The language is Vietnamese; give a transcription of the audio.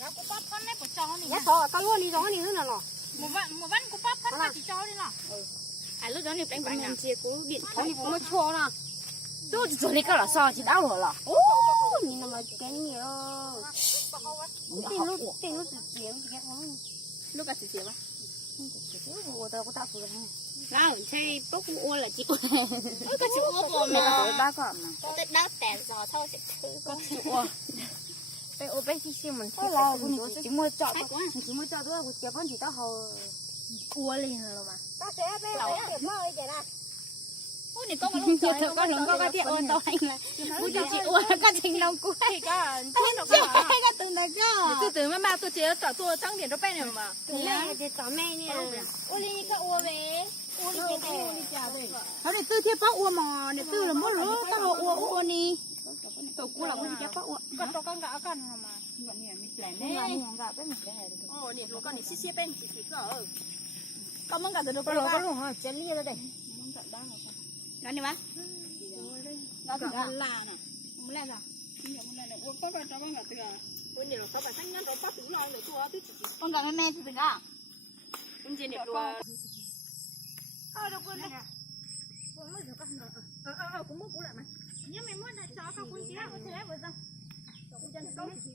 nó cũng bắp phân đấy của cho này. Giá thọ tao luôn đi gió này nữa là lò. Một ván cũng bắp phân là chỉ cho đi là. Lúc đó nịp đánh bánh nào? Chia cố điện. Thằng đi cũng nó chua nè. tôi chỉ lấy cái là sao chỉ đau rồi là Nhìn mà cái nhiều. Tiền lúc tiền cái không. lúc cả chỉ ba Ủa tao có tạo phụ không? nào chơi bốc mua là chị Cái chữ của mẹ có mà. ba con mà Có tới đau tẻ giò thôi sẽ thứ. có chịu Bây ô bé xí xí mình. có là chỉ mua chọn chỉ mua chọn thôi chỉ con chỉ tao hầu Ua lên rồi mà. Ta sẽ bé bé để mơ vậy nè. ôi này con luôn trời con luôn có cái tiệm ôn tao anh là ui cho chị ua có trình lòng cuối Cái cái từ này cơ từ mà tôi chế tỏ tôi trắng điện nó bé này mà. Lên thì tao mẹ nè. Ô lên cái ua về. Ua lên cái ua đi chào về. nó để tư thiếp bác ua mò để tư là mỗi lứa tao hầu ua đi tổ cũ là con chép bác ua Con cho con gã con mà. ồ điện lúa con để xí bên chỉ cỡ con mong cả từ đâu Có luôn hả? Chén lia ra đây. nó đi má nó thì Là nè. Muốn lên à? con gà mẹ thì à con gì điện lúa Đâu quên đây. Cũng mất cũ lại mà. Nhưng mày muốn là cho con cuốn chia con thế vừa xong. Con chân con chỉ